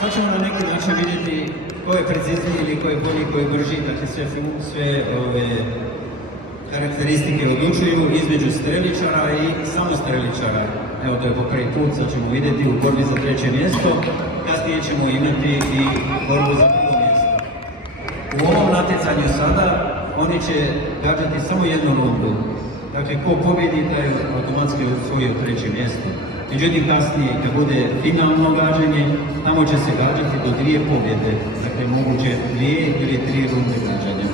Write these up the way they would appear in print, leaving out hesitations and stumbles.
Sad ćemo na neki način vidjeti ko je precizniji ili ko je bolji, ko je brži, dakle sve ove karakteristike odlučuju između streličara i samostreličara. Evo to je po prvi put, sad ćemo vidjeti u borbi za treće mjesto, kasnije ćemo imati i borbu za prvo mjesto. U ovom natjecanju sada oni će gađati samo jednu rundu. Dakle, ko pobjedi, taj automatski osvojio treće mjesto. Međutim, kasnije, kad bude finalno gađanje, tamo će se gađati do 2 pobjede. Dakle, moguće 2 ili 3 runde gađanja.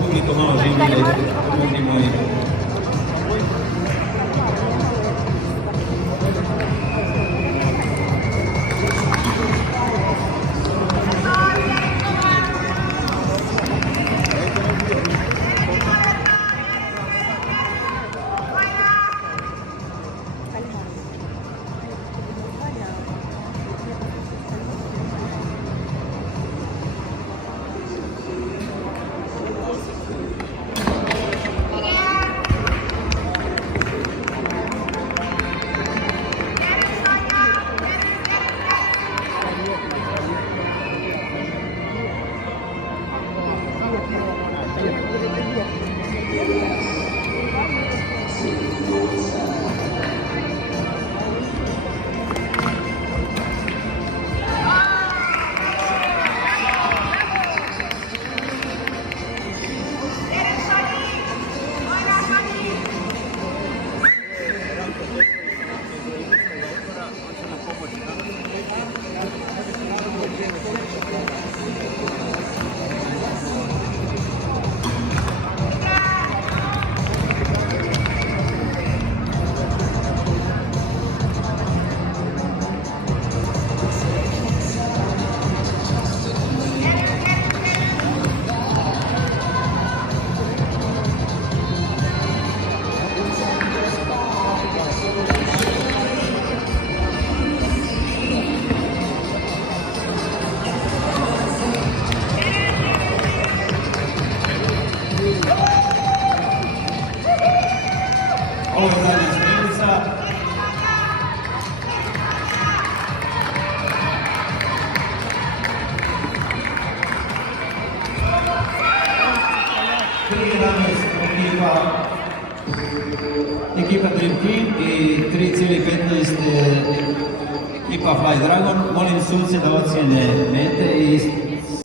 Publiko malo življenje, pomognimo im. Ovo je zadnja strelica. Ekipa Dream Team i 3,15 ekipa Fly Dragon. Molim suce da ocijene mete i